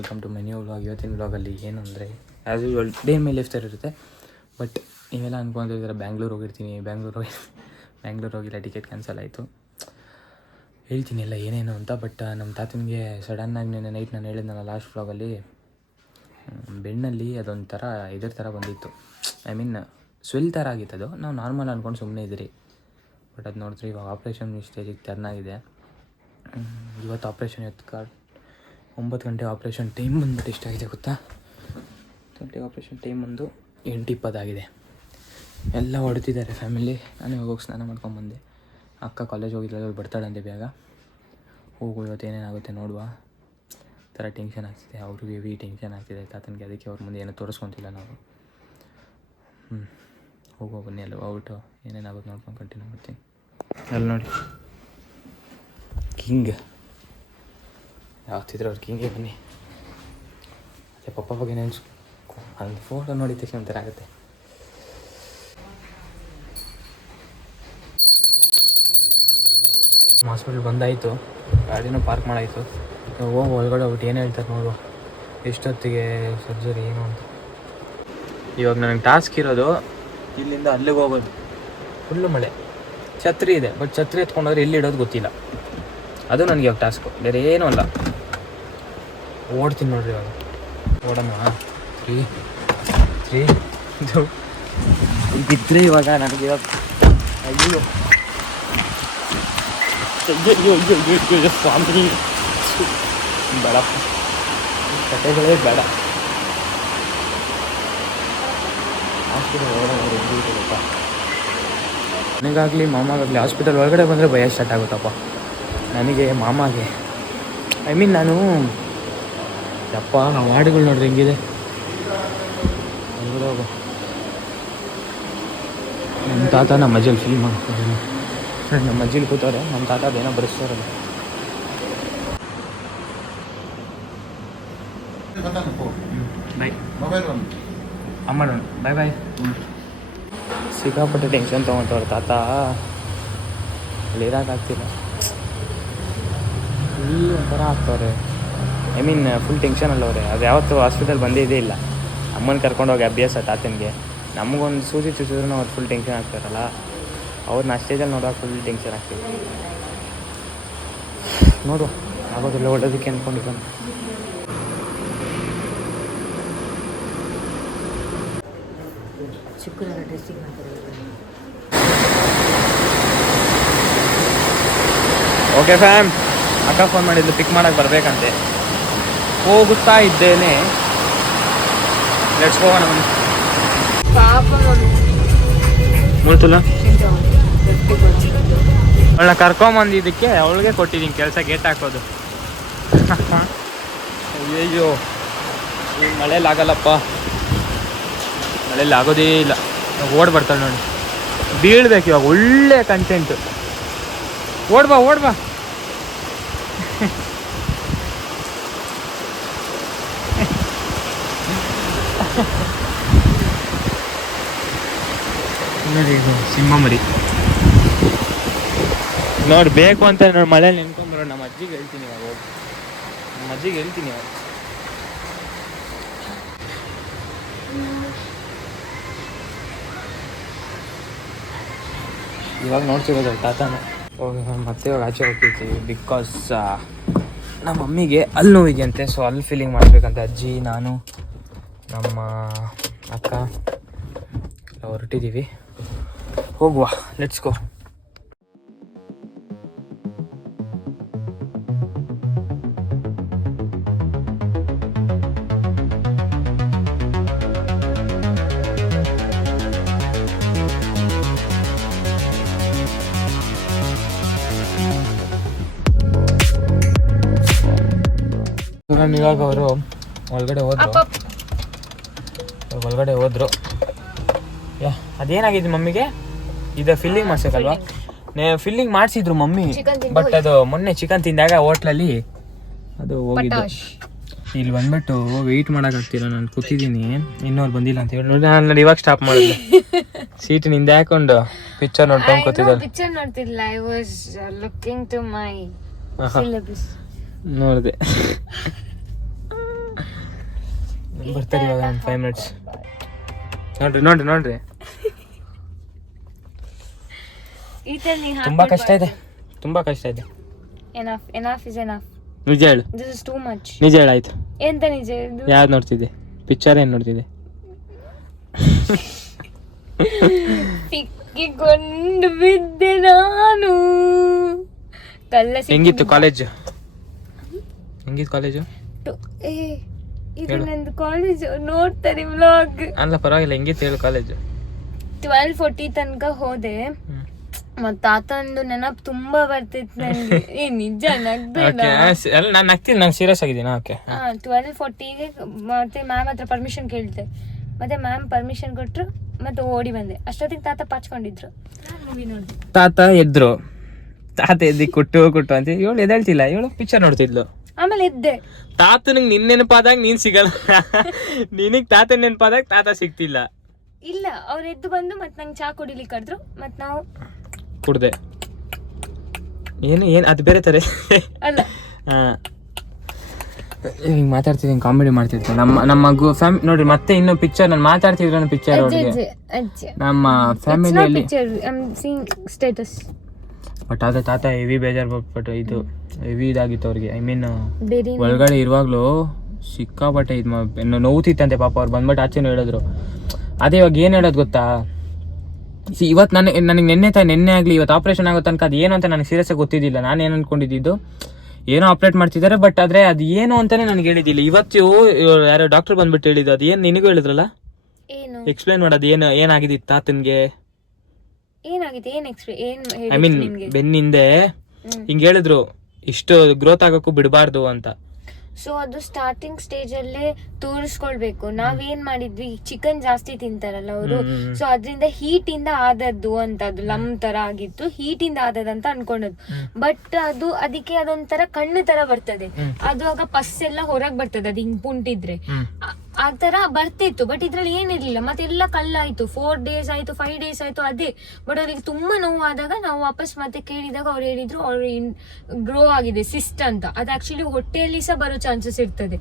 Welcome to my new vlog. ಇವತ್ತಿನ ವ್ಲಾಗಲ್ಲಿ ಏನು ಅಂದರೆ as usual day my life ಥರ ಇರುತ್ತೆ. ಬಟ್ ನೀವೆಲ್ಲ ಅಂದ್ಕೊಂಡಿದ್ದೀರ ಬ್ಯಾಂಗ್ಳೂರು ಹೋಗಿರ್ತೀನಿ, ಬ್ಯಾಂಗ್ಳೂರು ಹೋಗಿಲ್ಲ, ಟಿಕೆಟ್ ಕ್ಯಾನ್ಸಲ್ ಆಯಿತು. ಹೇಳ್ತೀನಿ ಎಲ್ಲ ಏನೇನು ಅಂತ. ಬಟ್ ನಮ್ಮ ತಾತನಿಗೆ ಸಡನ್ನಾಗಿ ನೆನ್ನೆ ನೈಟ್ ನಾನು ಹೇಳಿದ್ನಲ್ಲ ಲಾಸ್ಟ್ ವ್ಲಾಗಲ್ಲಿ, ಬೆಣ್ಣಲ್ಲಿ ಅದೊಂಥರ ಇದ್ರ ಥರ ಬಂದಿತ್ತು. ಐ ಮೀನ್ ಸ್ವೆಲ್ ಥರ ಆಗಿತ್ತು. ಅದು ನಾವು ನಾರ್ಮಲ್ ಅಂದ್ಕೊಂಡು ಸುಮ್ಮನೆ ಇದ್ರಿ. ಬಟ್ ಅದು ನೋಡಿದ್ರೆ ಇವಾಗ ಆಪ್ರೇಷನ್ ಸ್ಟೇಜಿಗೆ ಟರ್ನಾಗಿದೆ. ಇವತ್ತು ಆಪ್ರೇಷನ್ 9 ಗಂಟೆ ಆಪ್ರೇಷನ್ ಟೈಮ್ ಬಂದ್ಬಿಟ್ಟು ಎಷ್ಟಾಗಿದೆ ಗೊತ್ತಾ? ಆಪ್ರೇಷನ್ ಟೈಮ್ ಬಂದು 8:20 ಆಗಿದೆ. ಎಲ್ಲ ಹೊಡ್ತಿದ್ದಾರೆ ಫ್ಯಾಮಿಲಿ. ನಾನು ಹೋಗಿ ಸ್ನಾನ ಮಾಡ್ಕೊಂಬಂದೆ. ಅಕ್ಕ ಕಾಲೇಜ್ ಹೋಗಿಲ್ಲ, ಬರ್ತಾಳಂತೆ ಬೇಗ. ಹೋಗು, ಇವತ್ತು ಏನೇನಾಗುತ್ತೆ ನೋಡುವ. ಥರ ಟೆನ್ಷನ್ ಆಗ್ತಿದೆ, ಅವ್ರಿಗೆ ಹೆವಿ ಟೆನ್ಷನ್ ಆಗ್ತಿದೆ ತಾತನಿಗೆ. ಅದಕ್ಕೆ ಅವ್ರ ಮುಂದೆ ಏನೂ ತೋರಿಸ್ಕೊತಿಲ್ಲ ನಾವು. ಹೋಗೋ ಬನ್ನಿ, ಅಲ್ಲಿ ಹೋಗ್ಬಿಟ್ಟು ಏನೇನಾಗುತ್ತೆ ನೋಡ್ಕೊಂಡು ಕಂಟಿನ್ಯೂ ಮಾಡ್ತೀನಿ. ಅಲ್ಲಿ ನೋಡಿ ಕಿಂಗ್ ಯಾವತ್ತಿದ್ರು ಅವ್ರು ಕಿಂಗೇ. ಬನ್ನಿ. ಅದೇ ಪಪ್ಪ ಬಗ್ಗೆ ಒಂದು ಫೋಟೋ ನೋಡಿದ ತಕ್ಷಣ ಒಂಥರ ಆಗುತ್ತೆ. ಹಾಸ್ಪಿಟ್ಲ್ ಬಂದಾಯಿತು, ಗಾಡಿನೂ ಪಾರ್ಕ್ ಮಾಡಾಯಿತು. ಹೋಗಿ ಒಳಗಡೆ ಹೋಗ್ಬಿಟ್ಟು ಏನು ಹೇಳ್ತಾರೆ ನೋಡು, ಎಷ್ಟೊತ್ತಿಗೆ ಸರ್ಜರಿ ಏನು ಅಂತ. ಇವಾಗ ನನಗೆ ಟಾಸ್ಕ್ ಇರೋದು ಇಲ್ಲಿಂದ ಅಲ್ಲಿಗೆ ಹೋಗೋದು. ಫುಲ್ಲು ಮಳೆ, ಛತ್ರಿ ಇದೆ, ಬಟ್ ಛತ್ರಿ ಎತ್ಕೊಂಡೋದ್ರೆ ಎಲ್ಲಿ ಇಡೋದು ಗೊತ್ತಿಲ್ಲ. ಅದು ನನಗೆ ಇವಾಗ ಟಾಸ್ಕು, ಬೇರೆ ಏನೂ ಅಲ್ಲ. ಓಡ್ತೀನಿ ನೋಡ್ರಿ ಇವಾಗ. ಓಡೋಣ 3 ಇದು ಬಿದ್ದರೆ ಇವಾಗ ನನಗೆ ಇವಾಗ ಅಯ್ಯೋ ಸ್ವಾಮಿ ಬೇಡಪ್ಪ, ಕಥೆಗಳೇ ಬೇಡ. ಹಾಸ್ಪಿಟಲ್ ನನಗಾಗಲಿ ಮಾಮಾಗಲಿ ಹಾಸ್ಪಿಟಲ್ ಒಳಗಡೆ ಬಂದರೆ ಭಯ ಸ್ಟಾರ್ಟ್ ಆಗುತ್ತಪ್ಪ ನನಗೆ, ಮಾಮಾಗೆ. ಐ ಮೀನ್ ನಾನು ಯಪ್ಪ ವಾರ್ಡ್ಗಳು ನೋಡ್ರಿ ಹೆಂಗಿದೆ. ಹೊರಗಡೆ ಹೋಗು. ನಮ್ಮ ತಾತ ನಮ್ಮ ಅಜ್ಜಲ್ಲಿ ಫೀಲ್ ಮಾಡ್ತಾರೆ. ನಮ್ಮ ಅಜ್ಜಿಲಿ ಕೂತವ್ರೆ, ನಮ್ಮ ತಾತ ಅದೇನೋ ಬರೆಸ್ತಾರಲ್ಲ. ಬಾಯ್ ಅಮ್ಮ, ಬಾಯ್ ಬಾಯ್. ಸಿಕ್ಕಾಪಟ್ಟೆ ಟೆನ್ಷನ್ ತೊಗೊತವ್ರೆ ತಾತ, ಅಲ್ಲಿ ಇರೋಕ್ಕಾಗ್ತಿಲ್ಲ. ಫುಲ್ ಒಂಥರ ಆಗ್ತವ್ರೆ. I mean full ಟೆನ್ಷನಲ್ಲವ್ರೆ. ಅದು ಯಾವತ್ತೂ ಹಾಸ್ಪಿಟಲ್ ಬಂದೇ ಇದೇ ಇಲ್ಲ. ಅಮ್ಮನ ಕರ್ಕೊಂಡೋಗಿ ಅಭ್ಯಾಸ ತಾತನಿಗೆ. ನಮಗೊಂದು ಸೂಜಿ ಚುಚ್ಚಿದ್ರೂ ಅವ್ರು ಫುಲ್ ಟೆನ್ಷನ್ ಆಗ್ತಾರಲ್ಲ, ಅವ್ರನ್ನ ಸ್ಟೇಜಲ್ಲಿ ನೋಡುವಾಗ ಫುಲ್ ಟೆನ್ಷನ್ ಆಗ್ತದೆ. ನೋಡು ಆಗೋದಿಲ್ಲ, ಒಳ್ಳೋದಕ್ಕೆ ಅಂದ್ಕೊಂಡಿದ್ದಾನೆ. ಓಕೆ ಫ್ಯಾಮ್, ಅಕ್ಕ ಫೋನ್ ಮಾಡಿದ್ದು ಪಿಕ್ ಮಾಡೋಕ್ಕೆ ಬರಬೇಕಂತೆ. ಹೋಗುತ್ತಾ ಇದ್ದೇನೆ. ಲೆಟ್ಸ್ ಹೋಗೋಣ. ನೋಡ್ತಲ್ಲ ಅವಳನ್ನ ಕರ್ಕೊಂಬಂದಿದ್ದಕ್ಕೆ ಅವಳಿಗೆ ಕೊಟ್ಟಿದ್ದೀನಿ ಕೆಲಸ, ಗೇಟ್ ಹಾಕೋದು. ಅಯ್ಯಯ್ಯೋ, ಈ ಮಳೇಲಿ ಆಗಲ್ಲಪ್ಪ, ಮಳೇಲಿ ಆಗೋದೇ ಇಲ್ಲ. ಓಡ್ ಬರ್ತಾಳೆ ನೋಡಿ, ಬೀಳ್ಬೇಕು ಇವಾಗ. ಒಳ್ಳೆ ಕಂಟೆಂಟು. ಓಡ್ಬಾ ಓಡ್ಬಾ. ನೋಡಿ ಇದು ಸಿಂಹ ಮರಿ ನೋಡಿ, ಬೇಕು ಅಂತ ನೋಡಿ ಮಳೇಲಿ ನೆನ್ಕೊಂಬರೋ. ನಮ್ಮ ಅಜ್ಜಿಗೆ ಹೇಳ್ತೀನಿ ಇವಾಗ, ಹೋಗಿ ನಮ್ಮ ಅಜ್ಜಿಗೆ ಹೇಳ್ತೀನಿ ಇವಾಗ. ಇವಾಗ ನೋಡ್ತಿರೋದು ತಾತನ. ಮತ್ತೆ ಇವಾಗ ಆಚೆ ಹೋಗ್ತಿರ್ತೀವಿ ಬಿಕಾಸ್ ನಮ್ಮ ಮಮ್ಮಿಗೆ ಅಲ್ಲಿ ನೋವಿದೆಯಂತೆ. ಸೊ ಅಲ್ಲಿ ಫೀಲಿಂಗ್ ಮಾಡಿಸ್ಬೇಕಂತ ಅಜ್ಜಿ, ನಾನು, ನಮ್ಮ ಅಕ್ಕ ಹೊರಟಿದ್ದೀವಿ. ಹೋಗುವ, ಲೆಟ್ಸ್ ಗೋ. ಇವಾಗ ಅವರು ಒಳಗಡೆ ಹೋದ್ರು. ಅದೇನಾಗಿದೆ ಮಮ್ಮಿಗೆ? ಇದು ಫಿಲ್ಲಿಂಗ್ ಮಾಡ್ಸಬೇಕಲ್ವಾ? ಫಿಲ್ಲಿಂಗ್ ಮಾಡಿಸಿದ್ರು ಮಮ್ಮಿ, ಬಟ್ ಅದು ಮೊನ್ನೆ ಚಿಕನ್ ತಿಂದಾಗ ಹೋಟ್ಲಲ್ಲಿ ಅದು ಹೋಗಿದ್ದು. ಇಲ್ಲಿ ಬಂದ್ಬಿಟ್ಟು ವೆಯ್ಟ್ ಮಾಡೋಕ್ಕಾಗ್ತಿಲ್ಲ, ನಾನು ಕೂತಿದ್ದೀನಿ, ಇನ್ನೊರು ಬಂದಿಲ್ಲ ಅಂತ ಹೇಳಿ ನಾನು ಇವಾಗ ಸ್ಟಾಪ್ ಮಾಡಿದ್ದೆ. ಸೀಟಿನಿಂದ ಹಾಕೊಂಡು ಪಿಕ್ಚರ್ ನೋಡ್ಕೊಂಡು ಕೂತಿದ್ದೆ. ನೋಡಿದೆ. ಬರ್ತಾರೆ ಇವಾಗ 5 ಮಿನಿಟ್ಸ್. ನೋಡ್ರಿ ತುಂಬಾ ಕಷ್ಟ ಇದೆ. enough is enough. ನಿಜ ಹೇಳು. This is too much. ನಿಜ ಹೇಳಾಯ್ತು. ಎಂತ ನಿಜ ಇದು? ಯಾವ್ದು ನೋಡ್ತಿದ್ದೆ? ಪಿಕ್ಚರ್ ಏನ್ ನೋಡ್ತಿದ್ದೆ? ಸಿಕ್ಕಿಕೊಂಡು ಬಿದ್ದೆ ನಾನು. ಹೆಂಗಿತ್ತು ಕಾಲೇಜ್? ಇದು ನಂದು ಕಾಲೇಜ್ ನೋಡ್ತಾರೆ ವ್ಲಾಗ್. ಅಲ್ಲ ಪರವಾಗಿಲ್ಲ, ಹೆಂಗಿತ್ತು ಹೇಳು ಕಾಲೇಜ್? 12:40 ತನಕ ಹೋದೆ. ಮತ್ತ ತಾತಂದು ನೆನಪು ತುಂಬಾ ಬರ್ತಿತ್ತು ನನಗೆ. ನಿಜ ನಗ್ಬೇಡ. ನಾನು ನಗ್ತೀನಿ, ನಾನು ಸೀರಿಯಸ್ ಆಗಿದ್ದೀನಿ. ಓಕೆ 12:40ಗೆ ಮತ್ತೆ ಮ್ಯಾಮ್ ಹತ್ರ ಪರ್ಮಿಷನ್ ಕೇಳ್ತೆ. ಮತ್ತೆ ಮ್ಯಾಮ್ ಪರ್ಮಿಷನ್ ಕೊಟ್ರು, ಮತ್ತೆ ಓಡಿ ಬಂದೆ. ಅಷ್ಟೊತ್ತಿಗೆ ತಾತ ಪಾಚ್ಕೊಂಡಿದ್ರು. ಮೂವಿ ನೋಡಿದೆ. ತಾತ ಎದ್ರು. ಎದ್ದಿ ಕುಟ್ಟು ಅಂತ ಇವಳು ಎದ್ದೇಳ್ತಿಲ್ಲ, ಇವಳು ಪಿಕ್ಚರ್ ನೋಡ್ತಿದ್ಲು. ಆಮೇಲೆ ಎದ್ದೆ. ತಾತನಿಗೆ ನಿನ್ ನೆನಪಾದಾಗ ನೀನ್ ಸಿಗಲ್ಲ, ನಿನಗ್ ತಾತ ನೆನಪಾದಾಗ ತಾತ ಸಿಗ್ತಿಲ್ಲ. ಇಲ್ಲ, ಅವ್ರು ಎದ್ದು ಬಂದು ಮತ್ತೆ ನಂಗೆ ಚಾ ಕುಡಿಲಿಕ್ಕೆ ಕರೆದ್ರು. ಮತ್ತೆ ನಾವು ಕುಡ್ದೆ. ಏನು ಅದು ಬೇರೆ ತರ ಅಲ್ಲ. ಹಿಂಗ್ ಮಾತಾಡ್ತಿದ್ದೀನಿ, ಕಾಮಿಡಿ ಮಾಡ್ತಿದ್ದೆ. ನಮ್ಮ ನೋಡ್ರಿ, ಮತ್ತೆ ಇನ್ನು ಪಿಕ್ಚರ್ ನಾನು ಮಾತಾಡ್ತಿದ್ರು ಪಿಕ್ಚರ್ ನಮ್ಮ ಫ್ಯಾಮಿಲಿಯಲ್ಲಿ ಸ್ಟೇಟಸ್. ಬಟ್ ಆದ್ರೆ ತಾತ ಹೆವಿ ಬೇಜಾರು ಪಟ್ಟು ಇದು ಹೆವಿ ಇದಾಗಿತ್ತು ಅವ್ರಿಗೆ. ಐ ಮೀನ್ ಒಳಗಡೆ ಇರುವಾಗ್ಲೂ ಸಿಕ್ಕಾಪಟ್ಟೆ ಇದು ನೋವುತ್ತಿತ್ತಂತೆ ಪಾಪ. ಅವ್ರು ಬಂದ್ಬಿಟ್ಟು ಆಚೆನೂ ಹೇಳಿದ್ರು. ಅದೇ ಇವಾಗ ಏನು ಹೇಳೋದು ಗೊತ್ತಾ, ಇವತ್ತು ನನಗೆ ನೆನ್ನೆ ಆಗಲಿ ಇವತ್ತು ಆಪ್ರೇಷನ್ ಆಗೋ ತನಕ ಅದು ಏನು ಅಂತ ನನಗೆ ಸೀರಿಯಸ್ ಆಗಿ ಗೊತ್ತಿದ್ದಿಲ್ಲ. ನಾನು ಏನು ಅನ್ಕೊಂಡಿದ್ದು, ಏನೋ ಆಪ್ರೇಟ್ ಮಾಡ್ತಿದ್ದಾರೆ, ಬಟ್ ಆದ್ರೆ ಅದು ಏನು ಅಂತಾನೆ ನನಗೆ ಹೇಳಿದ್ದಿಲ್ಲ. ಇವತ್ತು ಯಾರೋ ಡಾಕ್ಟರ್ ಬಂದ್ಬಿಟ್ಟು ಹೇಳಿದ್ದು. ಅದು ಏನು ನಿನಗೂ ಹೇಳಿದ್ರಲ್ಲ, ಎಕ್ಸ್ಪ್ಲೈನ್ ಮಾಡೋದು ಏನಾಗಿದ್ದು ತಾತನ್ಗೆ. ಐ ಮೀನ್ ಬೆನ್ನಿಂದೆ ಹಿಂಗ್ ಹೇಳಿದ್ರು, ಇಷ್ಟು ಗ್ರೋತ್ ಆಗೋಕ್ಕೂ ಬಿಡಬಾರ್ದು ಅಂತ. ಸೊ ಅದು ಸ್ಟಾರ್ಟಿಂಗ್ ಸ್ಟೇಜ್ ಅಲ್ಲೇ ತೋರಿಸ್ಕೊಳ್ಬೇಕು. ನಾವೇನ್ ಮಾಡಿದ್ವಿ, ಚಿಕನ್ ಜಾಸ್ತಿ ತಿಂತಾರಲ್ಲ ಅವರು, ಸೊ ಅದ್ರಿಂದ ಹೀಟ್ ಇಂದ ಆದದ್ದು ಅಂತ, ಅದು ಲಮ್ ತರ ಆಗಿತ್ತು, ಹೀಟ್ ಇಂದ ಆದದಂತ ಅನ್ಕೊಂಡದ್ದು. ಬಟ್ ಅದಕ್ಕೆ ಅದೊಂಥರ ಕಣ್ಣು ತರ ಬರ್ತದೆ. ಅದು ಆಗ ಪಸ್ ಎಲ್ಲ ಹೊರಗ್ ಬರ್ತದೆ, ಅದು ಹಿಂಗ್ ಪುಂಟಿದ್ರೆ ಆ ತರ ಬರ್ತಿತ್ತು. ಬಟ್ ಇದ್ರಲ್ಲಿ ಏನಿರ್ಲಿಲ್ಲ. ಮತ್ತೆಲ್ಲ ಕಲ್ಲಾಯ್ತು. 4 days ಆಯ್ತು, 5 days ಆಯ್ತು ಅದೇ. ಬಟ್ ಅವ್ರಿಗೆ ತುಂಬಾ ನೋವು ಆದಾಗ ನಾವು ವಾಪಸ್ ಮತ್ತೆ ಕೇಳಿದಾಗ ಅವ್ರು ಹೇಳಿದ್ರು ಅವ್ರಿಗೆ ಗ್ರೋ ಆಗಿದೆ ಸಿಸ್ಟ್ ಅಂತ. ಅದು ಆಕ್ಚುಲಿ ಹೊಟ್ಟೆಯಲ್ಲಿ ಸಹ ಬರೋ ಚಾನ್ಸಸ್ ಇರ್ತದೆ.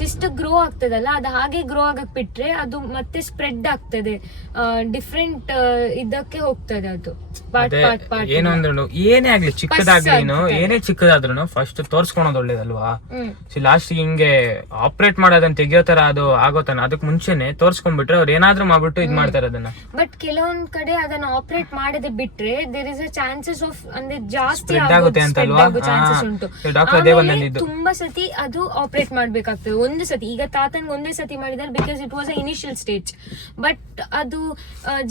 ಸಿಸ್ಟ್ ಗ್ರೋ ಆಗ್ತದಲ್ಲ, ಅದು ಹಾಗೆ ಗ್ರೋ ಆಗಕ್ ಬಿಟ್ರೆ ಅದು ಮತ್ತೆ ಸ್ಪ್ರೆಡ್ ಆಗ್ತದೆ, ಡಿಫ್ರೆಂಟ್ ಇದಕ್ಕೆ ಹೋಗ್ತದೆ. ಅದು ಏನಂದ್ರು ಏನೇ ಆಗ್ಲಿ, ಚಿಕ್ಕದಾಗ್ಲಿ ಏನೇ ಚಿಕ್ಕದಾದ್ರೂ ಫಸ್ಟ್ ತೋರ್ಸ್ಕೊಳೋದು ಒಳ್ಳೇದಲ್ವಾ. ಲಾಸ್ಟ್ ಹಿಂಗೆ ಆಪರೇಟ್ ಮಾಡೋದನ್ನ ತೆಗಿಯೋ ತರ ಅದು ಆಗೋತಾನ, ಅದಕ್ಕೆ ಮುಂಚೆನೆ ತೋರ್ಸ್ಕೊಂಡ್ಬಿಟ್ರೆ ಅವ್ರು ಏನಾದ್ರೂ ಮಾಡ್ಬಿಟ್ಟು ಇದ್ ಮಾಡ್ತಾರೆ ಅದನ್ನ. ಬಟ್ ಕೆಲವೊಂದ್ ಕಡೆ ಅದನ್ನ ಆಪರೇಟ್ ಮಾಡದೆ ಬಿಟ್ರೆ there is a chances of ಅಂದ್ರೆ ಜಾಸ್ತಿ ಆಗುತ್ತೆ ಅಂತ ಅಲ್ವಾ. ಚಾನ್ಸಸ್ ಉಂಟು. ತುಂಬಾ ಸತಿ ಅದು ಆಪರೇಟ್ ಮಾಡ್ಬೇಕಾಗ್ತದೆ. ಒಂದು ಸತಿ, ಈಗ ತಾತನ್ಗೆ ಒಂದೇ ಸತಿ ಮಾಡಿದಾರೆ because it was a initial stage. But ಅದು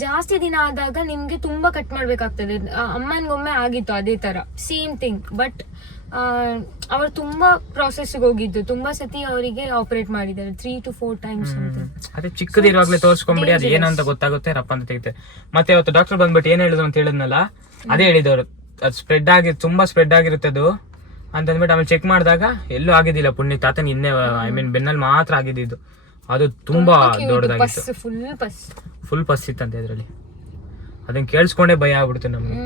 ಜಾಸ್ತಿ ದಿನ ಆದಾಗ ನಿಮ್ಗೆ ತುಂಬಾ ಕಟ್ ಮಾಡ್ಬೇಕಾಗ್ತದೆ. ಅಮ್ಮನ್ಗೊಮ್ಮೆ ಆಗಿತ್ತು ಅದೇ ತರ ಸೇಮ್ ಥಿಂಗ್. ಬಟ್ ಅವ್ರು ತುಂಬಾ ಪ್ರಾಸೆಸ್ ಹೋಗಿದ್ದು, ತುಂಬಾ ಸತಿ ಅವರಿಗೆ ಆಪರೇಟ್ ಮಾಡಿದ್ದಾರೆ 3 to 4 times ಅಂತ. ಅದೇ ಚಿಕ್ಕದಿರುವಾಗ್ಲೇ ತೋರ್ಸ್ಕೊಂಡ್ಬಿಡಿ, ಅದು ಏನಂತ ಗೊತ್ತಾಗುತ್ತೆ, ರಪ್ಪ ಅಂತ ತೆಗಿತೆ. ಮತ್ತೆ ಅವತ್ತು ಡಾಕ್ಟರ್ ಬಂದ್ಬಿಟ್ಟು ಏನ್ ಹೇಳಿದ್ರು ಅಂತ ಹೇಳಿದ್ನಲ್ಲ, ಅದೇ ಹೇಳಿದವರು ಅದು ತುಂಬಾ ಸ್ಪ್ರೆಡ್ ಆಗಿರುತ್ತೆ ಅದು ಅಂತಂದ್ಬಿಟ್ಟು. ಆಮೇಲೆ ಚೆಕ್ ಮಾಡಿದಾಗ ಎಲ್ಲೂ ಆಗಿದ್ದಿಲ್ಲ. ಪುಣ್ಯ ತಾತನ ಇನ್ನೇ ಐ ಮೀನ್ ಬೆನ್ನಲ್ಲಿ ಮಾತ್ರ ಆಗಿದ್ದು. ಅದು ತುಂಬಾ ದೊಡ್ಡದಾಗಿತ್ತು, ಫುಲ್ ಪಸ್ ಇತ್ತಂತೆ ಅದ್ರಲ್ಲಿ. ಅದನ್ನ ಕೇಳಿಸ್ಕೊಂಡೇ ಭಯ ಆಗ್ಬಿಡ್ತು ನಮ್ಗೆ.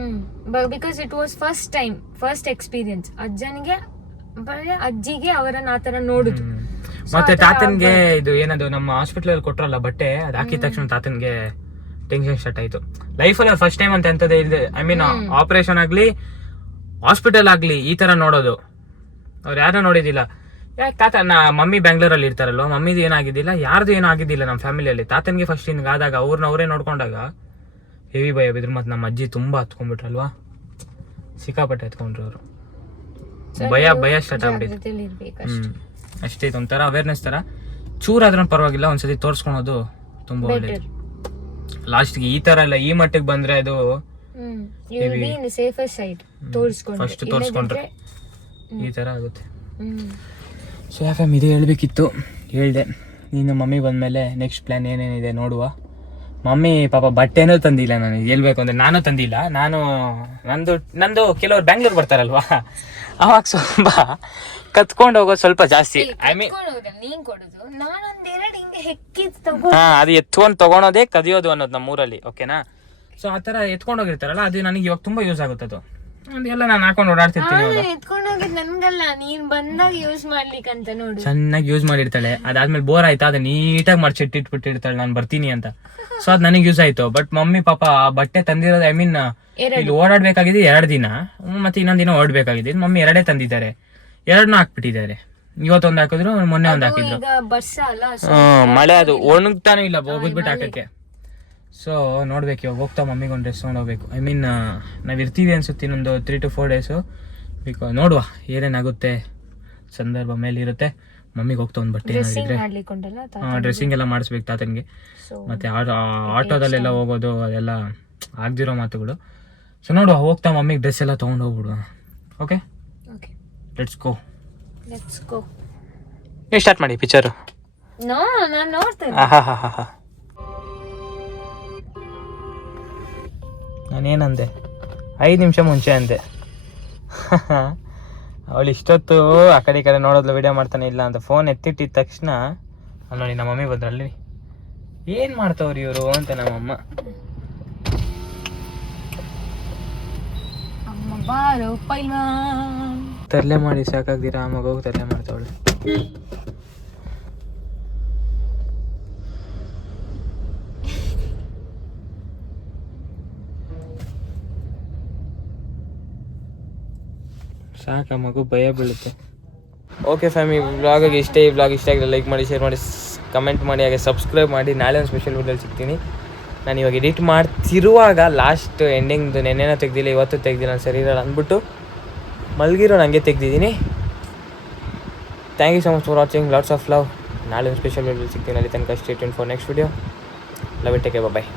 Because it was first experience. ಅಜ್ಜಿಗೆ ಅವರನ್ನ ಆತರ ನೋಡುದು. ಮತ್ತೆ ತಾತನ್ಗೆ ಇದು ಏನದು ನಮ್ಮ ಹಾಸ್ಪಿಟಲ್ ಅಲ್ಲಿ ಕೊಟ್ರಲ್ಲ ಬಟ್ಟೆ, ಅದ್ ಹಾಕಿದ ತಕ್ಷಣ ತಾತನ್ಗೆ ಟೆನ್ಷನ್ ಸ್ಟಾರ್ಟ್ ಆಯ್ತು. ಲೈಫಲ್ಲಿ ಫಸ್ಟ್ ಟೈಮ್ ಅಂತ ಎಂತದೇ ಇದೆ. ಐ ಮೀನ್ ಆಪರೇಷನ್ ಆಗ್ಲಿ ಹಾಸ್ಪಿಟಲ್ ಆಗ್ಲಿ ಈ ತರ ನೋಡೋದು ಅವ್ರು ಯಾರು ನೋಡಿದಿಲ್ಲ. ಯಾಕೆ ತಾತ ಮಮ್ಮಿ ಬ್ಯಾಂಗ್ಳೂರಲ್ಲಿ ಇರ್ತಾರಲ್ವ, ಮಮ್ಮಿದು ಏನಾಗಿದ್ದಿಲ್ಲ, ಯಾರ್ದು ಏನೂ ಆಗಿದ್ದಿಲ್ಲ ನಮ್ಮ ಫ್ಯಾಮಿಲಿಯಲ್ಲಿ. ತಾತನ್ಗೆ ಫಸ್ಟ್ ಹಿಂಗ್ ಆದಾಗ ಅವ್ರೇ ನೋಡ್ಕೊಂಡಾಗ ಹೆವಿ ಭಯ ಬಿದ್ರು. ಮತ್ತೆ ನಮ್ಮ ಅಜ್ಜಿ ತುಂಬಾ ಹತ್ಕೊಂಡ್ಬಿಟ್ರಲ್ವಾ, ಸಿಕ್ಕಾಪಟ್ಟೆ ಹತ್ಕೊಂಡ್ರು ಅವರು. ಭಯ ಸ್ಟಾರ್ಟ್ ಆಗ್ಬಿಟ್ಟಿತ್ತು ಅಷ್ಟೇ. ಒಂಥರ ಅವೇರ್ನೆಸ್ ತರ ಚೂರಾದ್ರೂ ಪರವಾಗಿಲ್ಲ, ಒಂದ್ಸತಿ ತೋರ್ಸ್ಕೊಳೋದು ತುಂಬಾ ಒಳ್ಳೇದು. ಲಾಸ್ಟ್ಗೆ ಈ ತರ ಎಲ್ಲ ಈ ಮಟ್ಟಿಗೆ ಬಂದ್ರೆ ಅದು ಫಸ್ಟ್ ತೋರ್ಸ್ಕೊಂಡ್ರೆ ಈ ತರ ಆಗುತ್ತೆ. ಸೊ ಯಾಕಮ್ ಇದೇ ಹೇಳ್ಬೇಕಿತ್ತು, ಹೇಳ್ದೆ. ನೀನು ಮಮ್ಮಿ ಬಂದ್ಮೇಲೆ ನೆಕ್ಸ್ಟ್ ಪ್ಲಾನ್ ಏನೇನಿದೆ ನೋಡುವ. ಮಮ್ಮಿ ಪಾಪ ಬಟ್ಟೆನೂ ತಂದಿಲ್ಲ ನನಗೆ, ಹೇಳ್ಬೇಕು ಅಂದ್ರೆ ನಾನು ತಂದಿಲ್ಲ. ನಂದು ಕೆಲವ್ರು ಬ್ಯಾಂಗ್ಳೂರ್ ಬರ್ತಾರಲ್ವಾ, ಅವಾಗ ಸ್ವಲ್ಪ ಕತ್ಕೊಂಡು ಹೋಗೋದು ಸ್ವಲ್ಪ ಜಾಸ್ತಿ. ಐ ಮೀನ್ ಅದು ಎತ್ಕೊಂಡು ತಗೊಳೋದೇ ಕದಿಯೋದು ಅನ್ನೋದು ನಮ್ಮೂರಲ್ಲಿ, ಓಕೆನಾ. ಸೊ ಆ ಥರ ಎತ್ಕೊಂಡು ಹೋಗಿರ್ತಾರಲ್ಲ, ಅದು ನನಗೆ ಇವಾಗ ತುಂಬ ಯೂಸ್ ಆಗುತ್ತೆ. ಅದು ಅದೆಲ್ಲ ನಾನು ಹಾಕೊಂಡು ಓಡಾಡ್ತಿರ್ತೀನಿ ಎತ್ಕೊಂಡು ಹೋಗಿದ್ ನನ್ಗಲ್ಲ, ನೀನ್ ಬಂದಾಗ ಯೂಸ್ ಮಾಡ್ಲಿಕ್ಕಂತ ನೋಡು. ಚೆನ್ನಾಗಿ ಯೂಸ್ ಮಾಡಿರ್ತಾಳೆ. ಅದಾದ್ಮೇಲೆ ಬೋರ್ ಆಯ್ತಾ ಅದು ನೀಟಾಗಿ ಮಡ್ಚಿಟ್ಟಿಟ್ಬಿಟ್ಟಿರ್ತಾಳೆ ನಾನು ಬರ್ತೀನಿ ಅಂತ. ಸೊ ಅದ್ ನನಗೆ ಯೂಸ್ ಆಯ್ತು. ಬಟ್ ಮಮ್ಮಿ ಪಾಪ ಆ ಬಟ್ಟೆ ತಂದಿರೋದು, ಐ ಮೀನ್ ಇಲ್ಲಿ ಓಡಾಡ್ಬೇಕಾಗಿದೆ 2 ದಿನ, ಮತ್ತೆ ಇನ್ನೊಂದ್ ದಿನ ಓಡಬೇಕಾಗಿದೆ. ಮಮ್ಮಿ 2 ತಂದಿದ್ದಾರೆ, 2 ಹಾಕ್ಬಿಟ್ಟಿದ್ದಾರೆ. ಇವತ್ತೊಂದು ಹಾಕಿದ್ರು, ಮೊನ್ನೆ ಒಂದು ಹಾಕಿದ್ರು. ಈಗ ವರ್ಷ ಅಲ್ಲ, ಮಳೆ ಅದು ಒಣಗ್ತಾನೆ ಇಲ್ಲ ಹೋಗ್ಬಿಟ್ಟು ಹಾಕಕ್ಕೆ. ಸೊ ನೋಡ್ಬೇಕು, ಇವಾಗ ಹೋಗ್ತಾ ಮಮ್ಮಿಗೆ ಒಂದು ಡ್ರೆಸ್ ಹೋಗ್ಬೇಕು. ಐ ಮೀನ್ ನಾವ್ ಇರ್ತೀವಿ ಅನ್ಸುತ್ತೆ ಇನ್ನೊಂದು 3 to 4 ಡೇಸು. ಬಿಕಾಸ್ ನೋಡುವ ಏನೇನಾಗುತ್ತೆ, ಸಂದರ್ಭ ಮೇಲೆ ಇರುತ್ತೆ. ಮಮ್ಮಿಗೆ ಹೋಗ್ತಾ ಒಂದು ಬಟ್ಟೆ ಡ್ರೆಸ್ಸಿಂಗ್ ಎಲ್ಲ ಮಾಡಿಸ್ಬೇಕು ತಾತನಿಗೆ. ಮತ್ತೆ ಆಟೋದಲ್ಲೆಲ್ಲ ಹೋಗೋದು ಅದೆಲ್ಲ ಆಗ್ದಿರೋ ಮಾತುಗಳು. ಸೊ ನೋಡುವ, ಹೋಗ್ತಾ ಮಮ್ಮಿಗೆ ಡ್ರೆಸ್ ಎಲ್ಲ ತೊಗೊಂಡು ಹೋಗ್ಬಿಡುವ. Okay, let's go. ನೀವು ಸ್ಟಾರ್ಟ್ ಮಾಡಿ ಪಿಕ್ಚರು. ನಾನೇನಂದೆ 5 ನಿಮಿಷ ಮುಂಚೆ ಅಂದೆ. ಅವಳು ಇಷ್ಟೊತ್ತು ಆ ಕಡೆ ಈ ಕಡೆ ನೋಡೋದ್ಲು, ವಿಡಿಯೋ ಮಾಡ್ತಾನೆ ಇಲ್ಲ ಅಂತ. ಫೋನ್ ಎತ್ತಿಟ್ಟಿದ ತಕ್ಷಣ ನೋಡಿ ನಮ್ಮ ಮಮ್ಮಿ ಬಂದ್ರಲ್ಲಿ, ಏನು ಮಾಡ್ತಾವ್ರಿ ಇವರು ಅಂತ ನಮ್ಮಮ್ಮ. ತರಲೆ ಮಾಡಿ ಸಾಕಾಗ್ದಿರಾ, ಆ ಮಗೋಗಿ ತರಲೆ ಮಾಡ್ತಾವಳು. ಸಾಕ ಮಗು ಭಯ ಬೀಳುತ್ತೆ. ಓಕೆ ಫ್ಯಾಮಿಲಿ, ವ್ಲಾಗಿಗೆ ಇಷ್ಟ. ಈ ವ್ಲಾಗ್ ಇಷ್ಟ ಆಗಿದ್ರೆ ಲೈಕ್ ಮಾಡಿ, ಶೇರ್ ಮಾಡಿ, ಕಮೆಂಟ್ ಮಾಡಿ, ಹಾಗೆ ಸಬ್ಸ್ಕ್ರೈಬ್ ಮಾಡಿ. ನಾಳೆ ಒಂದು ಸ್ಪೆಷಲ್ ವಿಡಿಯೋಲಿ ಸಿಗ್ತೀನಿ. ನಾನು ಇವಾಗ ಎಡಿಟ್ ಮಾಡ್ತಿರುವಾಗ ಲಾಸ್ಟ್ ಎಂಡಿಂಗ್ದು ನೆನ್ನೆನೋ ತೆಗ್ದಿಲ್ಲ, ಇವತ್ತು ತೆಗ್ದಿಲ್ಲ, ನಾನು ಸರಿ ಇರಲ್ಲ ಅಂದ್ಬಿಟ್ಟು ಮಲಗಿರೋ ನನಗೆ ತೆಗ್ದಿದ್ದೀನಿ. Thank you so much for watching. Lots of love. ನಾಳೆ ಒಂದು ಸ್ಪೆಷಲ್ ವಿಡಿಯೋಲಿ ಸಿಗ್ತೀನಿ. ಅಲ್ಲಿ ತನಕ stay tuned for next video. Love it, take care, bye.